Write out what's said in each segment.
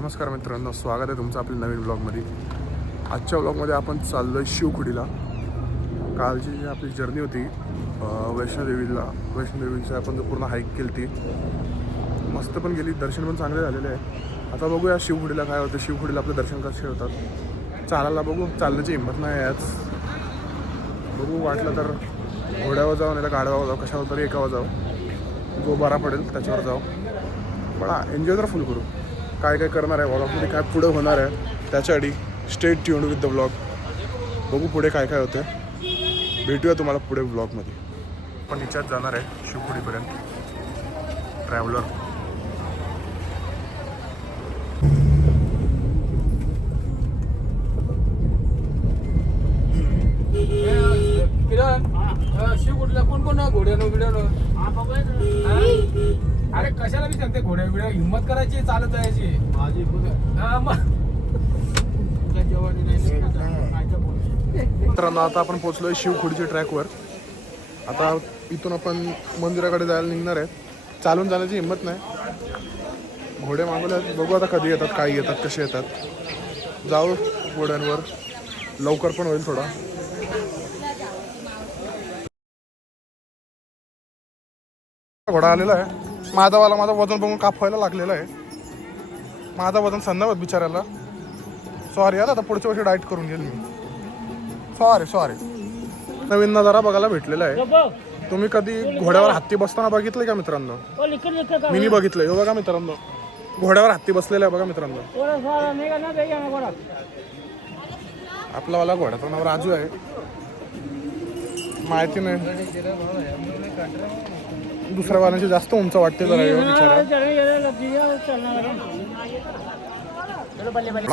नमस्कार मित्रांनो, स्वागत आहे तुमचं आपल्या नवीन ब्लॉगमध्ये. आजच्या ब्लॉगमध्ये आपण चाललो आहे शिवखुडीला. कालची जी आपली जर्नी होती वैष्णोदेवीची आपण जो पूर्ण हाईक केली ती मस्त पण गेली, दर्शन पण चांगले झालेले आहे. आता बघूया शिवखुडीला काय होतं, शिवखुडीला आपलं दर्शन कसे होतात. चालायला बघू, चालण्याची हिंमत नाही आज. बघू वाटलं तर घोड्यावर जाऊ, नाही तर गाड्यावर जाऊ, कशावर तरी एकावर जाऊ, जो बरा पडेल त्याच्यावर जाऊ. पण एन्जॉय तर फुल करू. काय काय करणार आहे व्लॉगमध्ये, काय पुढं होणार आहे त्याच्याआधी stay tuned with the blog. बघू पुढे काय काय होतं, भेटूया तुम्हाला पुढे ब्लॉगमध्ये. पण इच्छाच जाणार आहे शिवखुडीपर्यंत ट्रॅव्हलर. शिवकुठला कोण कोण घोड्यानं बिड्यानं? अरे कशाला बी सांगते घोड्या बिड्या, हिंमत करायची, चालत जायची. माझी मित्रांनो, आता आपण पोहोचलोय शिवखुडीच्या ट्रॅकवर. आता इथून आपण मंदिराकडे जायला निघणार आहे. चालून जाण्याची हिंमत नाही, घोडे मागवले आहेत. बघू आता कधी येतात, काय येतात, कसे येतात. जाऊ घोड्यांवर, लवकर पण होईल थोडा. घोडा आलेला आहे माझावाला. माझं वजन बघून कापायला लागलेलं आहे. माझं वजन संधावत बिचारायला. सॉरी आता पुढच्या वर्षी डाएट करून घेईल मी. सॉरी नवीन नजारा बघायला भेटलेला आहे. तुम्ही कधी घोड्यावर हत्ती बसताना बघितलंय का मित्रांनो? मी नाही बघितलंय. हो बघा मित्रांनो, घोड्यावर हत्ती बसलेला आहे बघा मित्रांनो. आपलावाला घोड्याचं नाव राजू आहे, माहिती नाही. दुसऱ्या वाल्याची जास्त उंच वाटते जरा बिचारा.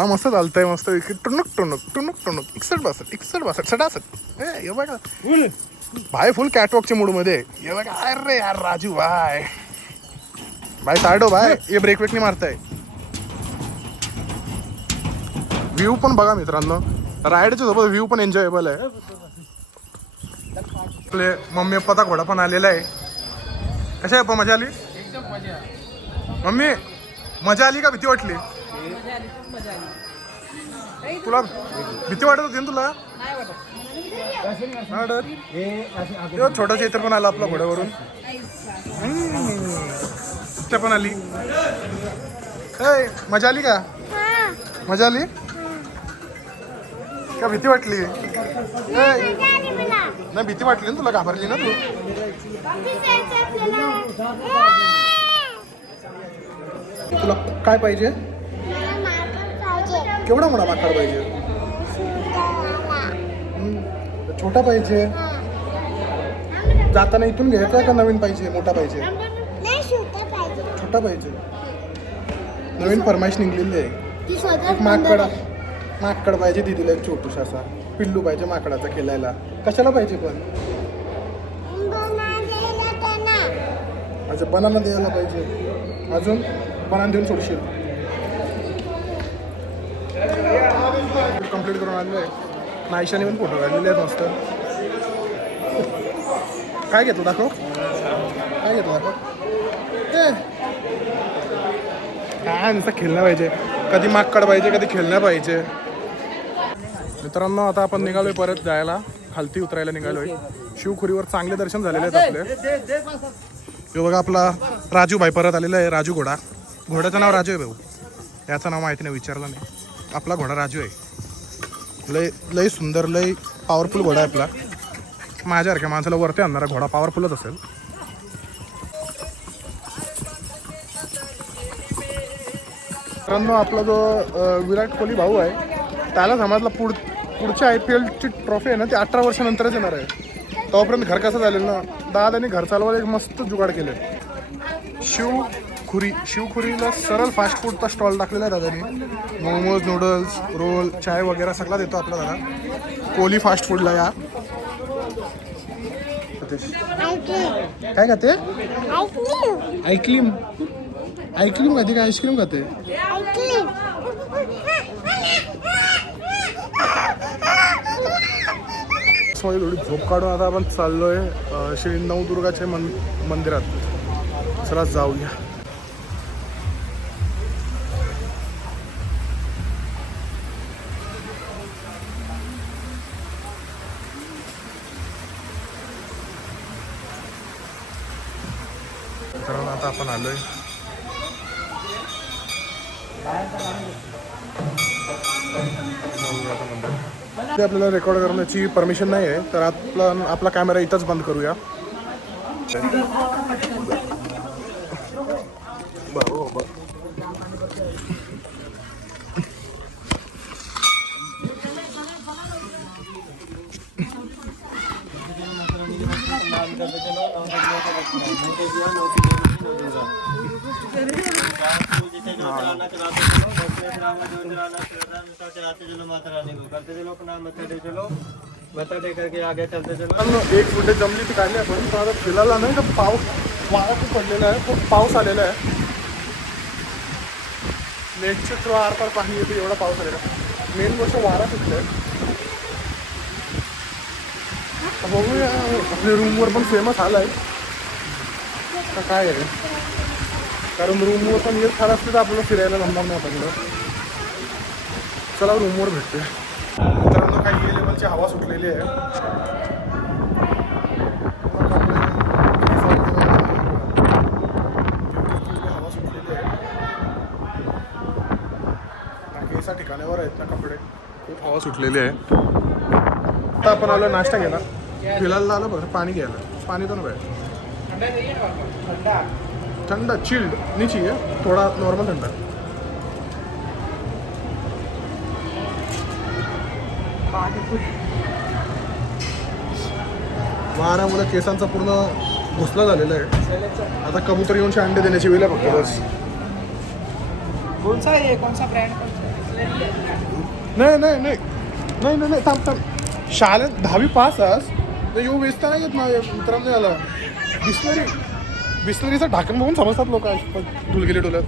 मस्त चालतंय, मस्त टुनुक टुनुक टुनुक टुनुक 61 67 हे बघा भाई, फुल कॅटवॉकच्या मूड मध्ये. हे बघा, अरे यार राजू भाई साइड हो भाई, ये ब्रेक वेक नाही मारताय. व्ह्यू पण बघा मित्रांनो, राईडच्या सोबत व्ह्यू पण एन्जॉयबल आहे. आपले मम्मी पप्पाचा घोडा पण आलेला आहे. कशा आहे पप्पा, मजा आली? एकदम मजा. मम्मी मजा आली का भीती वाटली? तुला भीती वाटत होती ना तुला? छोटा चैत्र पण आला आपला घोड्यावरून. ते पण आली. मजा आली का? मजा आली का भीती वाटली? नाही भीती वाटली ना तुला, घाबरली ना तू? तुला काय पाहिजे? केवढा मोठा माकड पाहिजे? छोटा पाहिजे? जाताना इथून घ्यायचा का नवीन पाहिजे, मोठा पाहिजे? छोटा पाहिजे. नवीन फरमाईश निघलेली आहे. एक माकड पाहिजे दीदीला, एक छोटूसा असा पिल्लू पाहिजे माकडाचा खेळायला. कशाला पाहिजे पण? अच्छा, बनाना द्यायला पाहिजे. अजून बनाना देऊन सोडशील? कंप्लीट करून आलेलो आहे. नायशाने पण फोटो काढलेले आहेत मस्त. काय घेतलं दाखव, काय घेतलं दाखव. काय नुसतं खेळणं पाहिजे, कधी माकड पाहिजे, कधी खेळणं पाहिजे. मित्रांनो, आता आपण निघालोय परत जायला, खालती उतरायला निघालोय. शिवखुरीवर चांगले दर्शन झालेले आहेत आपले. हे बघा, आपला राजू भाई परत आलेला आहे. राजू घोडा, घोड्याचं नाव राजू आहे भाऊ, याचं नाव माहिती नाही, विचारलं नाही. आपला घोडा राजू आहे. लय सुंदर, लय पॉवरफुल घोडा आहे आपला. माझ्यासारख्या माणसाला वरती आणणारा घोडा पॉवरफुलच असेल. मित्रांनो, आपला जो विराट कोहली भाऊ आहे, त्याला समजला पुढच्या IPLची ट्रॉफी आहे ना, ती 18 वर्षानंतरच येणार आहे. तोपर्यंत घर कसं झालेलं ना, दादाने घर चालवायला एक मस्त जुगाड केले. शिवखुरीला सरळ फास्ट फूडचा स्टॉल टाकलेला आहे दादानी. मोमोज, नूडल्स, रोल, चाय वगैरे सगळा देतो आपला दादा. कोहली फास्ट फूडला या. काय खाते? आईस्क्रीम. आईस्क्रीम खाते का आईस्क्रीम खाते? थोडी झोप काढून आता आपण चाललोय श्री नवदुर्गाच्या मंदिरात. चला जाऊया. आता आपण आलोय ते आपल्याला रेकॉर्ड करण्याची परमिशन नाही आहे, तर आपला कॅमेरा इथंच बंद करूया. एक फुटे जमली ती काढली आपण. पण आता फिरायला नाही का पाऊस वारा खूप पडलेला आहे, खूप पाऊस आलेला आहे. नेटचे थ्रू आरपार पाणी येते एवढा पाऊस आलेला. मेन गोष्ट वारा सुटलाय. बघूया आपल्या रूमवर पण फेमस आलाय का काय आहे, कारण रूमवर पण येत फार असते तर आपल्याला फिरायला जमणार नाही आपल्याकडं. चला रूमवर भेटते. मित्रांनो काही ए लेवलची हवा सुटलेली आहे. हवा सुटलेली आहे. बाकी ठिकाणावर आहेत ना कपडे, खूप हवा सुटलेली आहे. आता आपण आलो नाश्ता घ्यायला, फिरायला आलो बघा पाणी घ्यायला. पाणी तर नाही थंड चिल्ड नीची आहे, थोडा नॉर्मल थंड. वाऱ्यामुळे केसांचा पूर्ण घुसला झालेला आहे. आता कबूतर येऊन अंडे देण्याची वेळ आहे फक्त बस. कोणसा आहे, कोणसा ब्रँड? नाही नाही नाही नाही नाही नाही थांब थांब. शाळेत 10वी पास आस तर येऊ वेचता नाही येत माझ्या मित्रांनी. याला बिस्लरीचं ढाकण बघून समजतात लोक. धुलगेले डोल्यात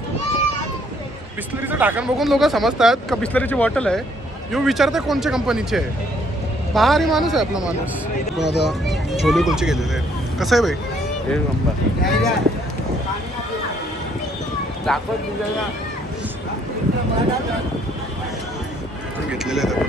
बिस्लरीचं ढाकण बघून लोक समजतात का बिस्लरीची बॉटल आहे. येऊ विचारते कोणत्या कंपनीची आहे. भारी माणूस आहे आपला माणूस. आता छोले कुलचे गेलेले आहेत. कसं आहे भाई? एक नंबर. घेतलेले आहेत आपण.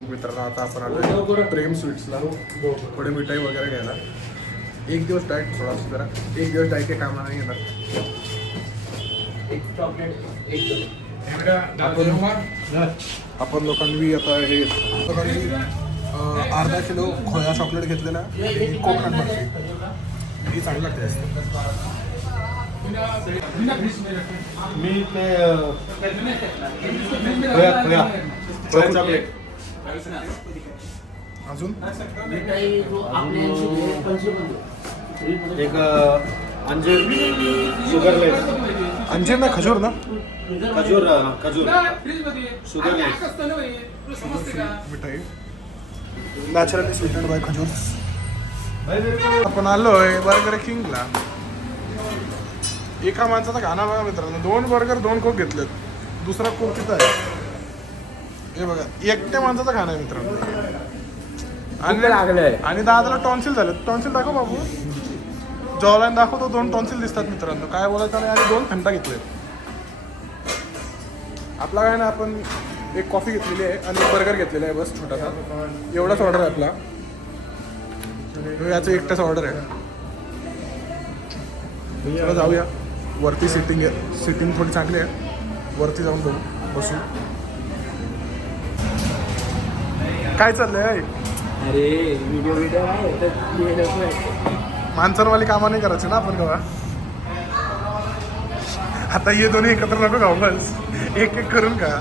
मित्रांनो आता आपण आलो प्रेम स्वीट्सला थोडे मिठाई वगैरे घ्यायला. एक दिवस डाएट थोडासा जरा, एक दिवस डाएट के कामा नाही येणार. आपण लोकांनी आता हे अर्धा किलो खोया चॉकलेट घेतलेला आणि कोकोनट बर्फी. ही चांगली लागते. मी ते खोया चॉकलेट. अजून एक अंजीर शुगरलेस. अंजीर ना खजूर ना खजूर शुगरलेस मिठाई नॅचरली स्वीटेड बाय खजूर. आपण आलोय बर्गर किंगला. एका माणसाचा खाना बघा मित्रांनो. 2 बर्गर 2 कोक घेतलेत. दुसरा कोक तिथं आहे. हे बघा एकट्या माणसाचा खाना आहे मित्रांनो. आणि दादाला टॉन्सिल झाले. टॉन्सिल दाखव बाबू. जॉलाईन दाखवतो 2 टॉन्सिल दिसतात मित्रांनो. काय बोलायचं नाही. आणि 2 थंडा घेतले. आपला काय ना आपण एक कॉफी घेतलेली आहे आणि बर्गर घेतलेला आहे बस छोटासा. एवढाच ऑर्डर आहे आपला. याचं एकटाच ऑर्डर आहे. चला जाऊया वरती. सिटिंग थोडी चांगली आहे. वरती जाऊन बघू बसू. काय चाललंय? अरे व्हिडिओ आहे तर माणसांवाली कामं नाही करायची ना आपण केव्हा. आता ये दोन्ही एकत्र नको खाऊ बस. एक एक करून का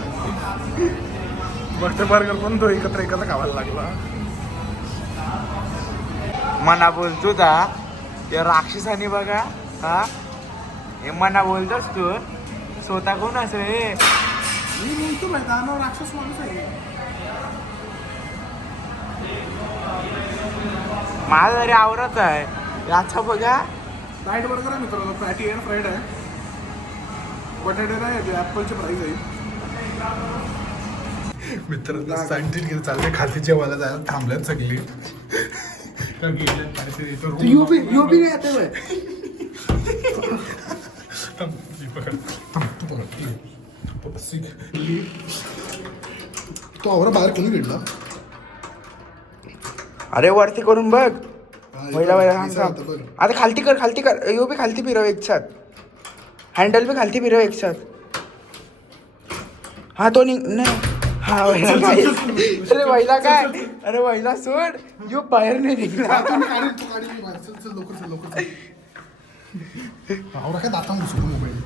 बर्गर पण तो एकत्र खावायला लागला. मना बोलतो ता ते राक्षसाने बघा. हा हे मना बोलतोस तू स्वतः कोण असं रे? मी बोलतो माहिती दानव राक्षस माणूस आहे. माझा तरी आवरत आहे याचा बघा. लाईट बर्गर आहे मित्रांनो. पॅटी अँड फ्राईड आहे. बटाटे नाही ॲपलची प्राईस आहे. मित्र सायंटिस्ट घेऊन चालले खाली जेवायला जायला थांबल्यात सगळी का गेल्यात काहीतरी इथं room नाही आता बाय. थांब, ही पकड. थांब, तू पकड. ठीक आहे. शिक. तो आवरा बाहेर कोणी भेटला अरे वरती करून बघ पहिला आता थांब बघ. आता खालती कर यो बी खालती फिरव एक साथ हँडल बी खालती फिरव एक साथ हा तो नाही हा वहिला काय अरे वहिला काय अरे वहिला सोड यो बाहेर नाही निघला आवरा काय दाता घुसतो मोबाईल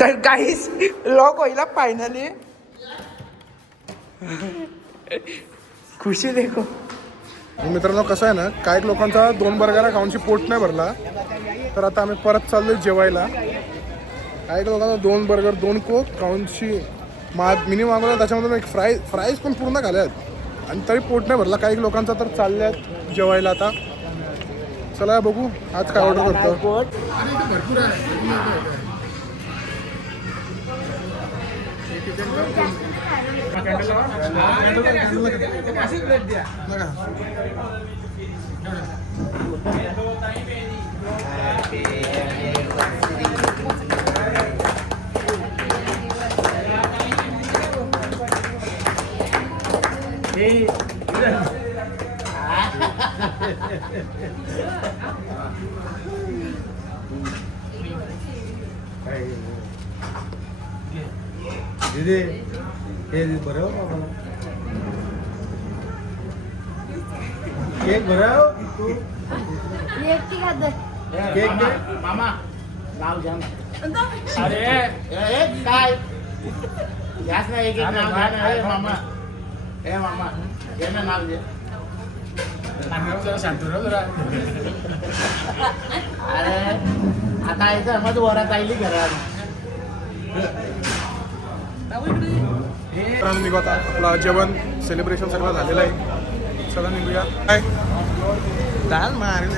तर काहीच लॉक व्हायला फायनली खुशी देखो. मित्रांनो कसं आहे ना काही लोकांचा 2 बर्गर खाऊनची पोट नाही भरला तर आता आम्ही परत चाललोय जेवायला. काही लोकांना 2 बर्गर 2 कोक खाऊनची मिनी मागवला त्याच्यामधून एक फ्राईज पण पूर्ण घाल्यात आणि तरी पोट नाही भरला. काही लोकांचा तर चालल्यात जेवायला आता. चला बघू आज काय ऑर्डर करतो. भरपूर आहे दीदी हे बरं मला केक बरं तू केक दे मामा नाव घ्या ना. अरे काय घ्यास ना एक नाव घ्या ना. ए मामा घे ना नाव घे. शांत राहा जरा. अरे आता यायचं मग वरात आईली घरात. निघू आता. आपला जेवण सेलिब्रेशन सगळं झालेलं आहे. चला निघूया. काय दाल मारेल